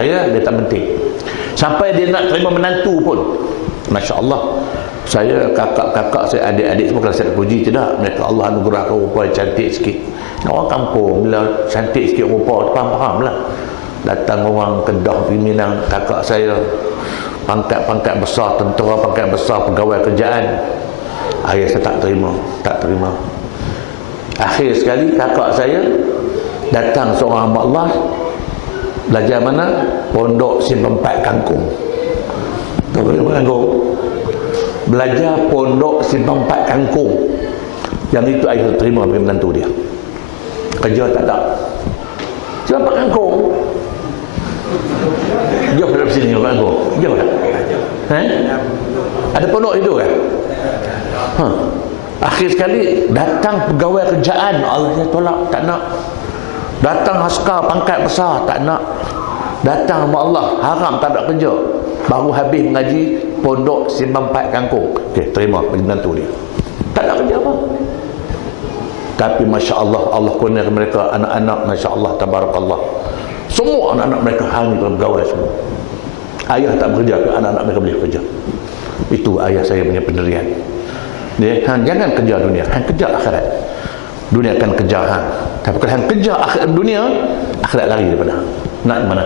dia tak penting. Sampai dia nak terima menantu pun, Masya Allah, saya, kakak-kakak saya, adik-adik semua, kalau saya puji, tidak, mereka Allah anugerahkan rupa cantik sikit. Orang kampung bila cantik sikit rupa, faham lah. Datang orang Kedah, Minang, kakak saya pangkat besar tentera, pangkat besar pegawai kerjaan. Ayah saya tak terima. Akhir sekali kakak saya datang seorang hamba Allah, belajar mana? Pondok Simpang 4 Kangkung. Tahu Simpang Kangkung? Belajar Pondok Simpang 4 Kangkung. Yang itu ayah terima bagi menantu dia. Kerja tak ada. Simpang 4 Kangkung. Jauh dari sini Simpang Kangkung. Jauh tak? Ada pondok itu kan? Akhir sekali datang pegawai kerjaan, Allah dia tolak, tak nak. Datang askar pangkat besar, tak nak. Datang sama Allah, haram, tak nak kerja. Baru habis mengaji Pondok Simpang 4 Kangkung. Okey, terima bagi menantu dia. Tak nak kerja apa. Tapi Masya Allah, Allah kurniakan mereka anak-anak, Masya Allah, tabarakallah. Semua anak-anak mereka hari ini berpegawai semua. Ayah tak bekerja, anak-anak mereka boleh kerja. Itu ayah saya punya pendirian. Jangan kejar dunia, hang kejar akhirat. Dunia akan kejar hang. Tapi kalau hang kejar dunia, akhirat lari daripada hang. Nak mana?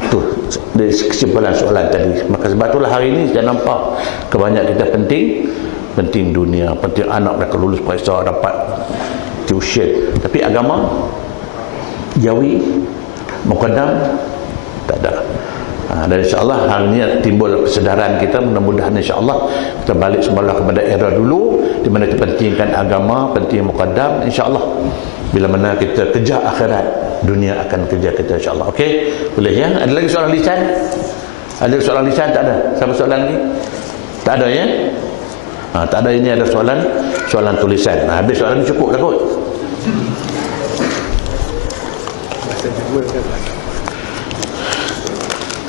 Itu dari kesimpulan soalan tadi. Maka sebab itulah hari ini saya nampak kebanyakan kita penting dunia, penting anak mereka lulus periksa, dapat tuition. Tapi agama jawi, muqaddam tak ada. Dan insyaAllah hari ini timbul kesedaran kita, mudah-mudahan insyaAllah kita balik semula kepada era dulu di mana kita pentingkan agama, penting muqaddam. InsyaAllah bila mana kita kejar akhirat, dunia akan kejar kita insyaAllah. Okey, boleh ya? Ada lagi soalan lisan? Ada soalan lisan? Tak ada? Siapa soalan lagi? Tak ada ya? Tak ada. Ini ada soalan tulisan. Habis soalan ni cukup lah kot.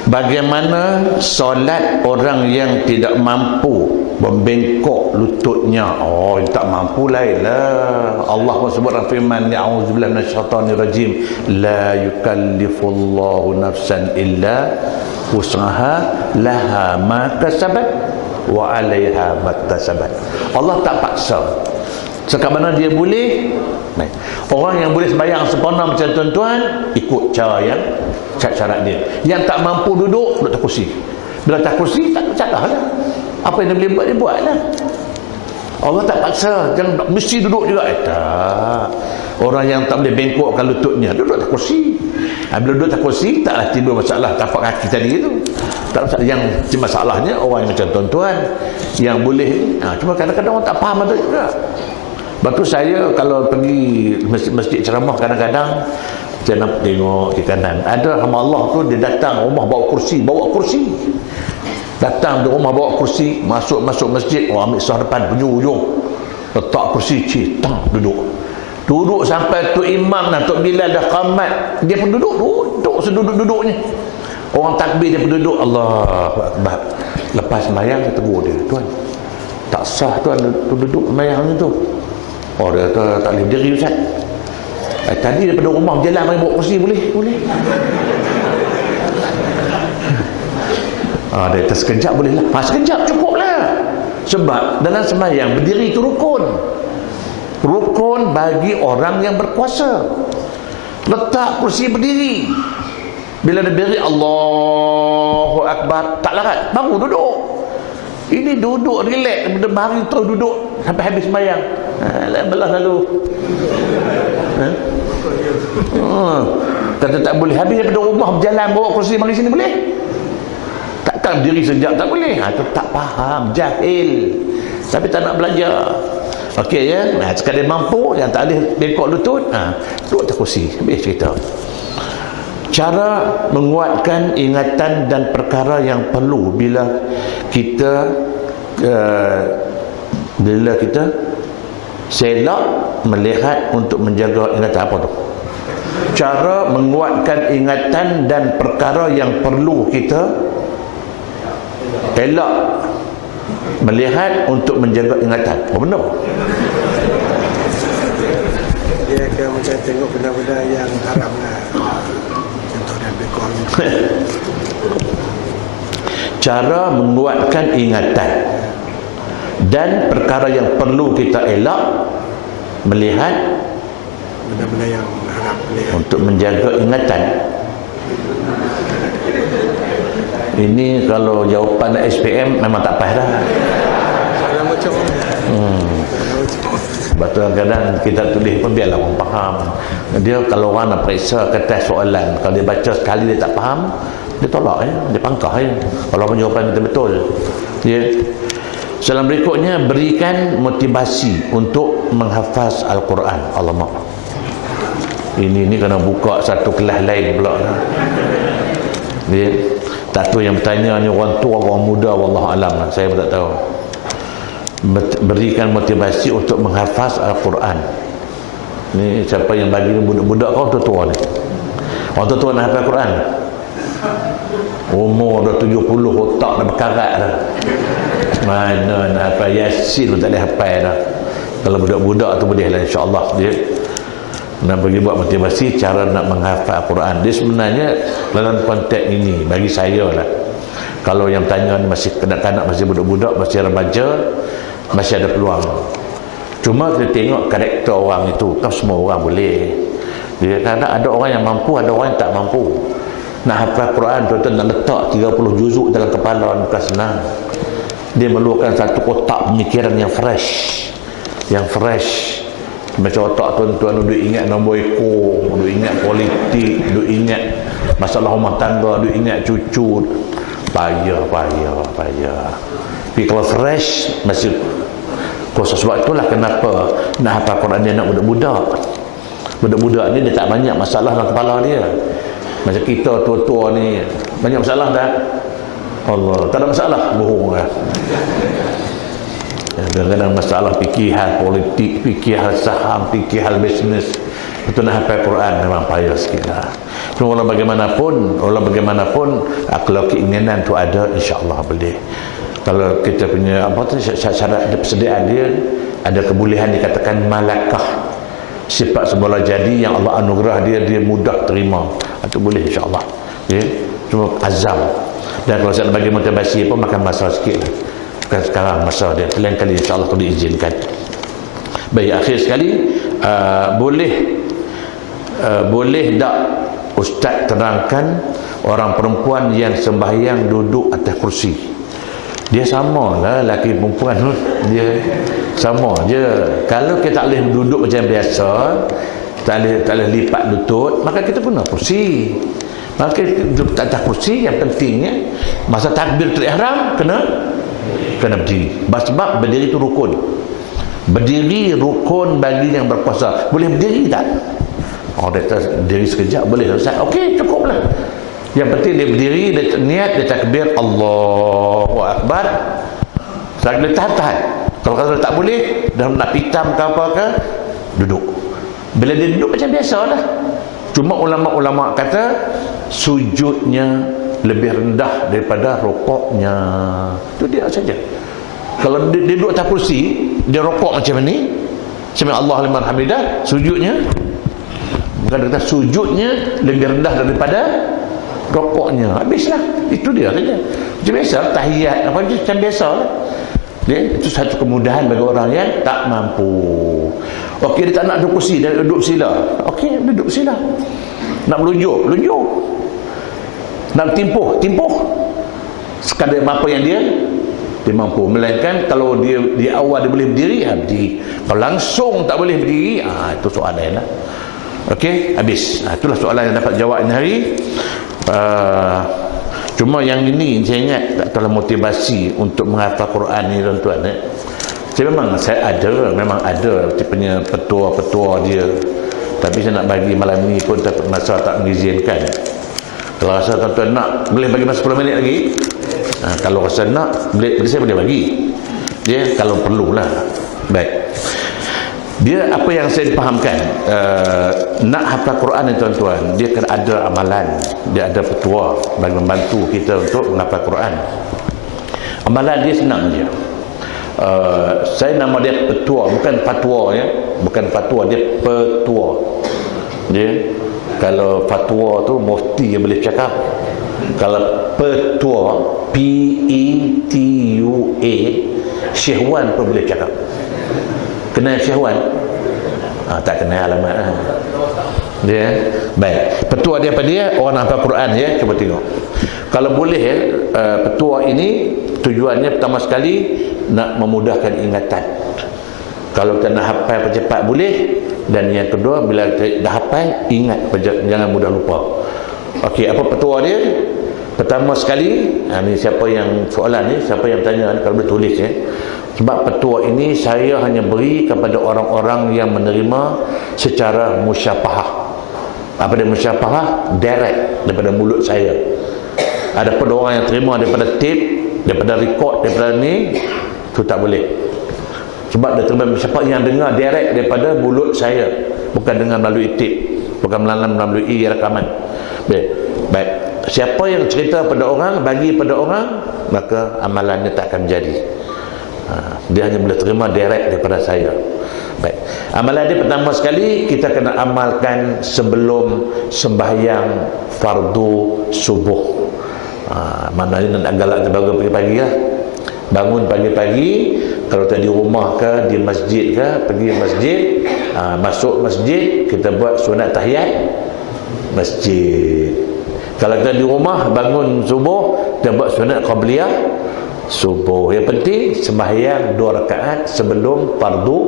Bagaimana solat orang yang tidak mampu membengkok lututnya? Oh, tak mampu lainlah. Allah pun sebut dalam firman, a'udzubillahi minasyaitonir rajim, la yukallifullahu nafsan illa wus'aha, laha ma kasabat wa 'alaiha maktasabat. Allah tak paksa. Sekarang mana dia boleh. Orang yang boleh sembahyang sempurna macam tuan-tuan, ikut syarat dia. Yang tak mampu duduk tak kursi. Bila tak kursi, tak cakap lah. Apa yang dia boleh buat, dia buat lah. Allah tak paksa, jangan mesti duduk juga. Tak. Orang yang tak boleh bengkokkan lututnya, duduk tak kursi. Bila duduk tak kursi, taklah timbul masalah tapak kaki tadi itu. Tak masalah. Yang masalahnya orang yang macam tuan-tuan yang boleh, cuma kadang-kadang orang tak faham itu juga. Sebab tu saya kalau pergi masjid ceramah, kadang-kadang saya nak tengok ke kanan, ada hamba Allah tu dia datang rumah bawa kursi. Datang di rumah bawa kursi, masuk masjid, ambil sah depan penjuru-ujung, letak kursi, tang, duduk sampai tu imam dan Tok Bilal dah qamat, dia pun duduk seduduk-duduknya. Orang takbir dia pun duduk. Allahu Akbar. Lepas sembahyang saya tegur dia, tuan, tak sah tuan duduk sembahyang tu. Oh, dia kata tak boleh berdiri Ustaz. Tadi daripada rumah berjalan main bawa kursi, boleh. Dia kata sekejap boleh lah. Sekejap cukup lah. Sebab dalam sembahyang berdiri itu rukun bagi orang yang berkuasa. Letak kursi berdiri. Bila dia berdiri Allahu Akbar, tak larat, baru duduk. Ini duduk relax, benda baru terus duduk sampai habis sembahyang. Belah lalu. Kata tak boleh. Habis daripada rumah berjalan bawa kursi mari sini boleh? Takkan diri sejak tak boleh. Itu tak faham, jahil. Tapi tak nak belajar. Okey ya. Sekali mampu, yang tak ada bengkok lutut, duduk atas kursi. Habis cerita. Cara menguatkan ingatan dan perkara yang perlu bila kita selak melihat untuk menjaga ingatan. Apa tu? Cara menguatkan ingatan dan perkara yang perlu kita elak melihat untuk menjaga ingatan. Oh, benar. Dia akan macam tengok benda-benda yang haram lah. Contohnya bekok Cara menguatkan ingatan dan perkara yang perlu kita elak melihat benda-benda yang harap melihat untuk menjaga ingatan. Ini kalau jawapan SPM memang tak payah dah. saya macam Sebab tu kadang-kadang kita tulis pun biarlah orang faham. Dia kalau orang nak periksa kertas soalan, kalau dia baca sekali dia tak faham, dia tolak ya, dia pangkah ya. Kalau jawapan kita betul. Ya. Soalan berikutnya, berikan motivasi untuk menghafaz Al-Quran. Alamak. Ini kena buka satu kelas lain pula. Ya. Tak tahu yang bertanya ni orang tua, orang muda, wallahu alam. Saya pun tak tahu. Berikan motivasi untuk menghafaz Al-Quran. Ni siapa yang bagi ni, budak-budak kau tua-tua ni? Orang tua-tua nak hafaz Al-Quran? Umur dah 70, otak dah berkarat dah. Mana nak hafal Yasin pun tak boleh hafal dah. Kalau budak-budak tu boleh lah, insya-Allah dia nak bagi buat motivasi cara nak menghafal Al-Quran. Dia sebenarnya dalam konteks ini bagi saya lah, kalau yang tanya ni masih kanak-kanak, masih budak-budak, masih remaja, masih ada peluang. Cuma kita tengok karakter orang itu, kan semua orang boleh. Dia kadang ada orang yang mampu, ada orang yang tak mampu. Nak hafal Quran tu nak letak 30 juzuk dalam kepala bukan senang. Dia memerlukan satu kotak pemikiran yang fresh. Yang fresh. Macam otak tuan-tuan duduk ingat nombor ekor, duduk ingat politik, duduk ingat masalah rumah tangga, duduk ingat cucu. Payah. Tapi kalau fresh masih khusus. Sebab itulah kenapa nak hafal Quran dia nak budak-budak. Budak-budak ni dia tak banyak masalah dalam kepala dia. Macam kita tua-tua ni banyak masalah tak? Allah, tak ada masalah, bohong lah. Kadang-kadang masalah fikir hal politik, fikir hal saham, fikir hal bisnes. Itu nak hafal Quran memang payah sikit lah. Cuma walau bagaimanapun kalau keinginan tu ada, insya-Allah boleh. Kalau kita punya syarat persediaan dia, ada kebolehan dikatakan malakah, sifat semula jadi yang Allah anugerah dia mudah terima. Itu boleh insya-Allah. Ya. Cuma azam. Dan kalau saya bagi motivasi pun makan masa sikit. Bukan sekarang masa dia, lain kali insya-Allah kalau diizinkan. Baik, akhir sekali boleh tak Ustaz terangkan orang perempuan yang sembahyang duduk atas kursi? Dia sama lah lelaki perempuan, dia sama je. Kalau kita tak boleh duduk macam biasa, tak boleh lipat lutut, maka kita guna kursi. Maka duduk atas kursi, yang pentingnya masa takbiratul ihram kena berdiri. Sebab berdiri itu rukun. Berdiri rukun bagi yang berpuasa. Boleh berdiri tak? Oh, dia berdiri sekejap boleh Ustaz. Okey, cukuplah. Yang penting dia berdiri, dia niat, dia takbir Allahu Akbar. Dia tahan. Kalau tak boleh, dah nak pitam ke apa ke, duduk. Bila dia duduk macam biasa lah. Cuma ulama-ulama kata sujudnya lebih rendah daripada rukuknya. Itu dia saja. Kalau dia duduk atas kursi, dia rukuk macam ni, sami Allahu liman hamidah, sujudnya bukan kata sujudnya lebih rendah daripada rukuknya. Habislah. Itu dia saja. Macam biasa tahiyat apa macam biasa lah. Itu satu kemudahan bagi orang yang tak mampu. Okey, dia tak nak duduk kursi, dia duduk sila. Okey, duduk sila. Nak melunjuk. Nak timpuh. Sekadar apa yang dia mampu. Melainkan kalau dia di awal dia boleh berdiri, berdiri. Kalau langsung tak boleh berdiri, itu soalan lah. Okey, habis. Itulah soalan yang dapat jawab ini hari. Cuma yang ini saya ingat tak tahu motivasi untuk menghafal Quran ni tuan-tuan. Saya memang ada tipenya petua-petua dia. Tapi saya nak bagi malam ni pun masa tak mengizinkan. Kalau rasa tuan-tuan nak, boleh bagi masa 10 minit lagi. Kalau rasa nak, saya boleh bagi. Dia kalau perlulah. Baik. Dia apa yang saya fahamkan, nak hafal Quran ni tuan-tuan, dia kena ada amalan, dia ada petua bagi membantu kita untuk menghafal Quran. Amalan dia senang je. Saya nama dia petua, bukan fatwa ya, bukan fatwa, dia petua. Dia Kalau fatwa tu mufti yang boleh cakap. Kalau petua, P-E-T-U-A, Syekh Wan pun boleh cakap. Kenal Syekh Wan? Tak kenal alamat. Dia baik. Petua dia apa dia? Orang hafal Quran ya. Cuba tengok. Kalau boleh ya, petua ini tujuannya pertama sekali nak memudahkan ingatan. Kalau kita nak hafal cepat boleh, dan yang kedua bila dah hafal ingat, jangan mudah lupa. Okey, apa petua dia? Pertama sekali, ni siapa yang soalan ni, siapa yang tanya ni, kalau boleh tulis ya. Sebab petua ini saya hanya beri kepada orang-orang yang menerima secara musyafahah. Apa dia musyafahah? Direct daripada mulut saya. Ada pada orang yang terima daripada tape, daripada record, daripada ni, tu tak boleh. Sebab dia terima musyafahah yang dengar direct daripada mulut saya, bukan dengar melalui tape, bukan melalui rakaman. Baik. Siapa yang cerita pada orang, bagi pada orang, maka amalannya tak akan jadi. Dia hanya boleh terima direct daripada saya. Baik. Amalan dia pertama sekali kita kena amalkan sebelum sembahyang fardu subuh. Maknanya nak galak terbangun pagi-pagi lah. Bangun pagi-pagi, kalau tadi rumah ke, di masjid ke, pergi masjid, masuk masjid, kita buat sunat tahiyat masjid. Kalau kita di rumah bangun subuh, kita buat sunat qabliyah subuh. Yang penting sembahyang 2 rakaat sebelum fardu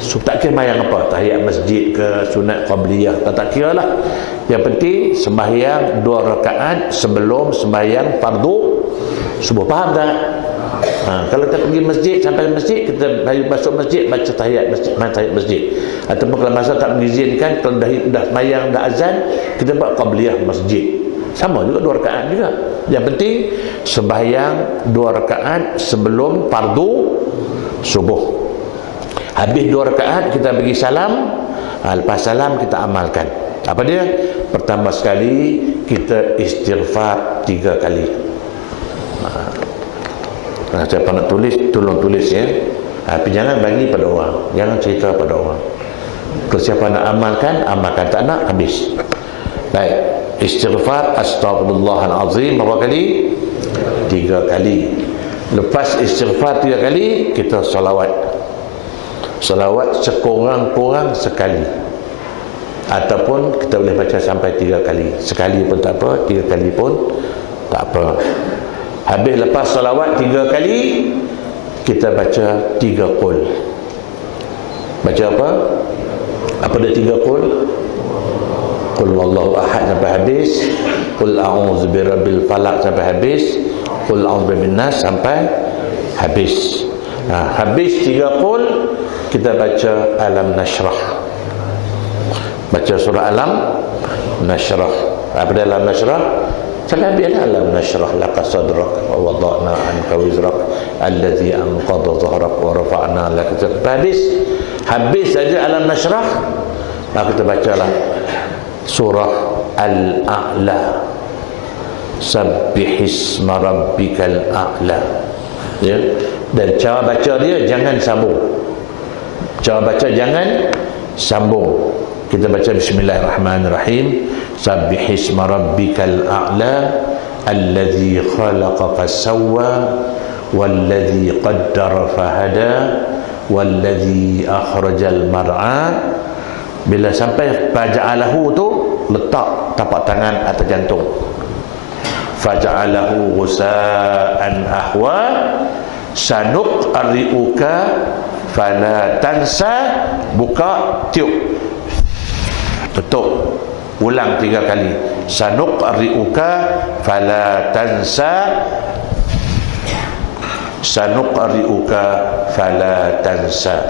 subuh. Tak kira sembahyang apa, tahiyat masjid ke, sunat qabliyah, tak kira lah. Yang penting sembahyang 2 rakaat sebelum sembahyang fardu subuh. Faham tak? Kalau kita pergi masjid, sampai masjid, kita masuk masjid, baca tahiyat masjid. Ataupun kalau masa tak mengizinkan, kalau dah sembahyang, dah azan, kita buat qabliyah masjid. Sama juga 2 rakaat juga. Yang penting sembahyang 2 rakaat sebelum fardu subuh. Habis 2 rakaat kita bagi salam. Lepas salam kita amalkan. Apa dia? Pertama sekali kita istighfar 3 kali. Siapa nak tulis, tolong tulis ya. Tapi jangan bagi pada orang, jangan cerita pada orang. Kalau siapa nak amalkan, amalkan. Tak nak, habis. Baik. Istighfar astagfirullahalazim berapa kali? 3 kali. Lepas istighfar 3 kali, kita salawat. Salawat sekurang-kurang sekali. Ataupun kita boleh baca sampai 3 kali. Sekali pun tak apa, 3 kali pun tak apa. Habis lepas salawat 3 kali, kita baca 3 qul. Baca apa? Apa dia 3 qul? Qul wallahu ahad sampai habis, qul a'udzu birabbil falaq sampai habis, qul a'udzu birabbin nas sampai habis. Habis 3 qul, kita baca alam nashrah. Baca surah alam nashrah. Apa dia alam nashrah? Sampai habis alam nashrah laka sadrak wa wada'na anka wizrak allazi anqadha dhahrak wa rafa'na laka dhikrak. Habis saja alam nashrah, maka kita bacalah surah Al-A'la. Sabbihisma rabbikal a'la. Ya. Dan cara baca dia jangan sambung. Cara baca jangan sambung. Kita baca bismillahirrahmanirrahim. Sabbihisma rabbikal a'la alladzi khalaqa fasawwa walladzi qaddara fahada walladzi akhrajal mar'a. Bila sampai faja'alahu tu, letak tapak tangan atas jantung. Faja'alahu ghusa'an ahwa sanuqri'uka fala tansa. Buka, tiup, tutup, ulang 3 kali. Sanuqri'uka fala tansa, sanuqri'uka fala tansa.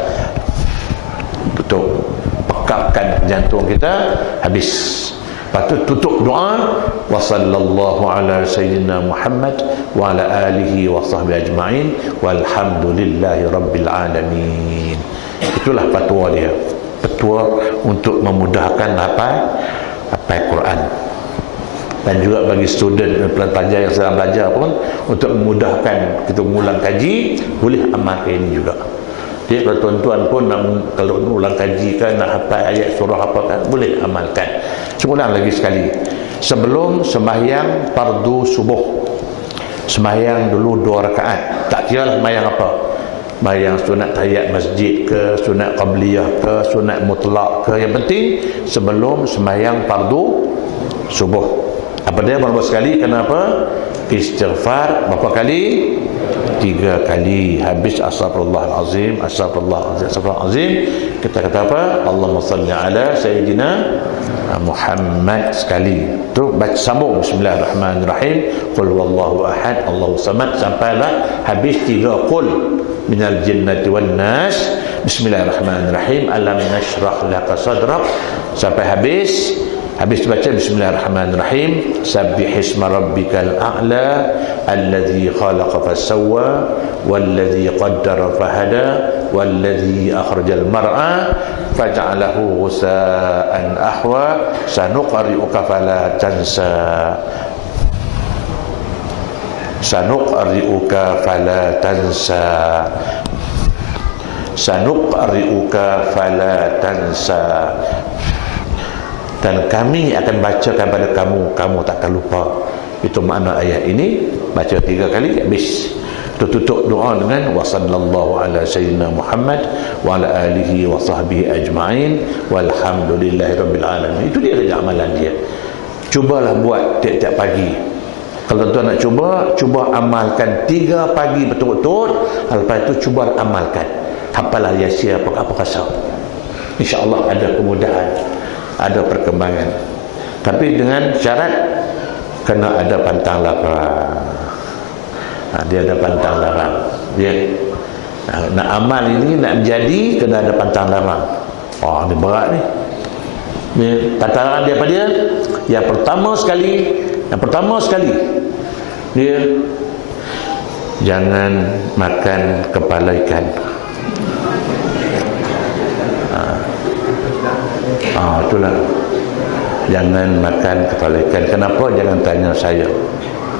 Tutup, pekapkan jantung kita, habis. Lepas tu tutup doa, wa sallallahu ala sayyidina Muhammad wa ala alihi wa sahbihi ajma'in walhamdulillahi rabbil alamin. Itulah fatwa dia. Fatwa untuk memudahkan hafal Quran. Dan juga bagi student pelajar yang sedang belajar pun, untuk memudahkan kita mengulang kaji, boleh amalkan ini juga. Jadi kalau tuan-tuan pun nak, kalau ulang kaji kan, nak hafal ayat surah apa kan, boleh amalkan. Semulang lagi sekali, sebelum sembahyang fardu subuh, sembahyang dulu 2 rakaat. Tak kira lah sembahyang apa, sembahyang sunat tahiyat masjid ke, sunat qabliyah ke, sunat mutlak ke, yang penting sebelum sembahyang fardu subuh. Apa dia berapa sekali? Kenapa? Istighfar berapa kali? 3 kali. Habis astagfirullahalazim, astagfirullahalazim, astagfirullahalazim, kita kata apa? Allahumma salli ala sayyidina Muhammad sekali. Tu baca sambung bismillahirrahmanirrahim, qul huwallahu ahad, Allahu samad, sampailah habis 3 qul minal jinnati wan nas, bismillahirrahmanirrahim, alam nashrah laka sadrak, sampai habis. Habis baca bismillahirrahmanirrahim, sabbihisma rabbikal a'la alladhi khalaqa fasawwa walladhi qaddara fahada walladhi akhrajal mar'a faj'alahu ghusaan ahwa sanuqri'uka fala tansa sanuqri'uka fala tansa sanuqri'uka fala tansa, dan kami akan bacakan pada kamu, kamu takkan lupa. Itu makna ayat ini. Baca 3 kali habis. Tutup doa dengan wa sallallahu ala sayyidina Muhammad wa ala alihi wa sahbihi ajma'in walhamdulillahi rabbil alamin. Itu dia saja amalan dia. Cubalah buat tiap-tiap pagi. Kalau tuan nak cuba amalkan 3 pagi betul-betul. Lepas itu cuba amalkan. Hafalah Yasin apa kasar. InsyaAllah ada kemudahan, ada perkembangan. Tapi dengan syarat kena ada pantang larang. Dia ada pantang larang. Dia nak amal ini, nak menjadi, kena ada pantang larang. Ni berat ni. Pantang larang dia apa dia? Yang pertama sekali dia jangan makan kepala ikan. Itulah, jangan makan kepala ikan. Kenapa? Jangan tanya saya.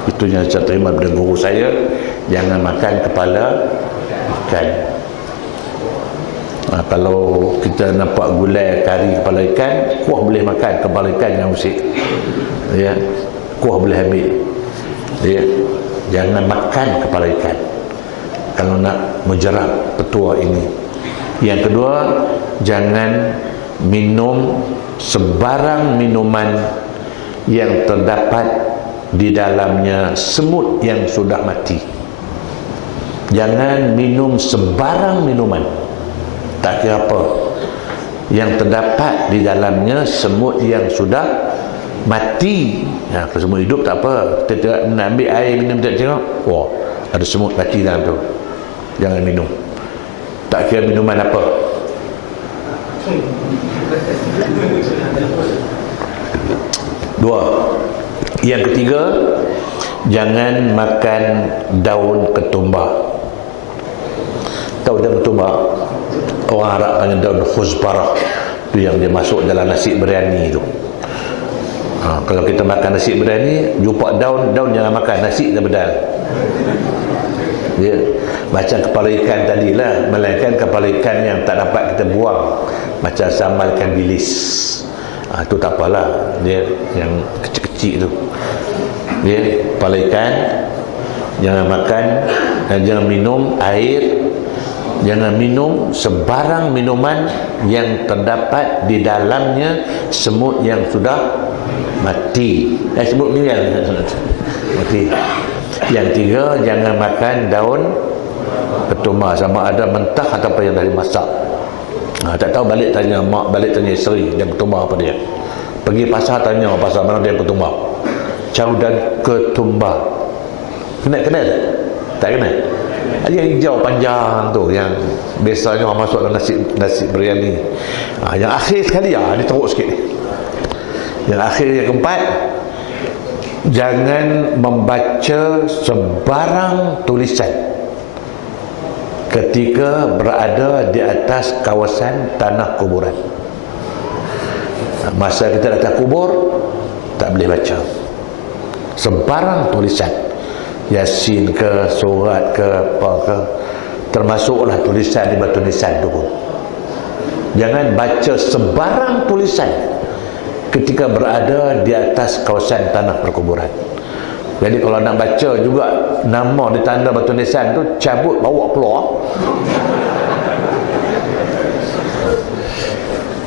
Itu yang saya terima dari guru saya. Jangan makan kepala ikan. Kalau kita nampak gulai kari kepala ikan, kuah boleh makan, kepala ikan yang usik, ya, kuah boleh ambil, ya. Jangan makan kepala ikan kalau nak menjerah petua ini. Yang kedua, jangan minum sebarang minuman yang terdapat di dalamnya semut yang sudah mati. Jangan minum sebarang minuman, tak kira apa, yang terdapat di dalamnya semut yang sudah mati. Kalau semut hidup tak apa, kita nak ambil air minum, tak tengok, wah, ada semut mati dalam tu, jangan minum. Tak kira minuman apa. Dua. Yang ketiga, jangan makan daun ketumbar. Tahu daun ketumbar? Orang Arab panggil daun khuzbarah. Itu yang dia masuk dalam nasi biryani tu. Kalau kita makan nasi biryani, jumpa daun jangan makan, nasi dah bedal. Dia macam kepala ikan tadilah, melainkan kepala ikan yang tak dapat kita buang, macam sambal ikan bilis. Itu tak apalah, dia yang kecil-kecil tu. Dia kepala ikan jangan makan, dan jangan minum air, jangan minum sebarang minuman yang terdapat di dalamnya semut yang sudah mati. Semut ni yang mati. Yang tiga, jangan makan daun ketumbar, sama ada mentah ataupun yang dah dimasak. Tak tahu, balik tanya mak, balik tanya isteri, dia ketumbar apa dia. Pergi pasar tanya pasar mana dia ketumbar. Caudan ketumbar. Kenal tak? Tak kenal. Yang hijau panjang tu, yang biasanya orang masuk dalam nasi biryani. Yang akhir sekali dia teruk sikit. Yang akhir, yang keempat, jangan membaca sebarang tulisan ketika berada di atas kawasan tanah kuburan. Masa kita datang kubur, tak boleh baca sebarang tulisan, Yasin ke, surat ke, apa ke, termasuklah tulisan di batu nisan tu pun. Jangan baca sebarang tulisan ketika berada di atas kawasan tanah perkuburan. Jadi kalau nak baca juga nama di tanda batu nisan tu, cabut bawa keluar.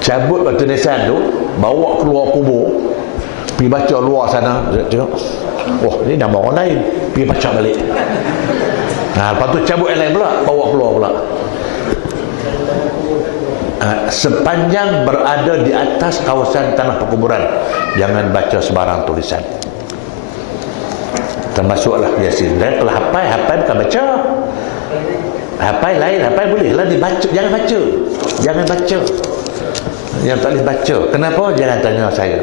Cabut batu nisan tu, bawa keluar kubur, pergi baca luar sana. Tengok, wah ni nama orang lain, pergi baca balik. Lepas tu cabut yang lain pula, bawa keluar pula. Sepanjang berada di atas kawasan tanah perkuburan, jangan baca sebarang tulisan, termasuklah Yasin. Dan kalau hafal bukan baca. Hafal lain, hafal boleh lah dibaca, jangan baca. Jangan baca. Yang tak boleh baca. Kenapa? Jangan tanya saya.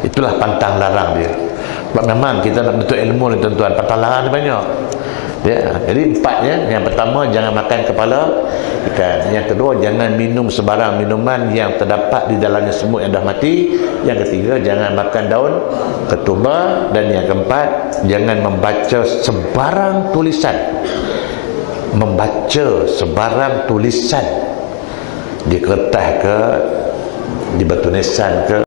Itulah pantang larang dia. Sebab memang kita nak bentuk ilmu ni tuan-tuan, pantang larang ni banyak. Ya, jadi empatnya, yang pertama jangan makan kepala ikan. Yang kedua, jangan minum sebarang minuman yang terdapat di dalamnya semut yang dah mati. Yang ketiga, jangan makan daun ketumbar. Dan yang keempat, jangan membaca sebarang tulisan. Membaca sebarang tulisan di kertas ke, di batu nisan ke,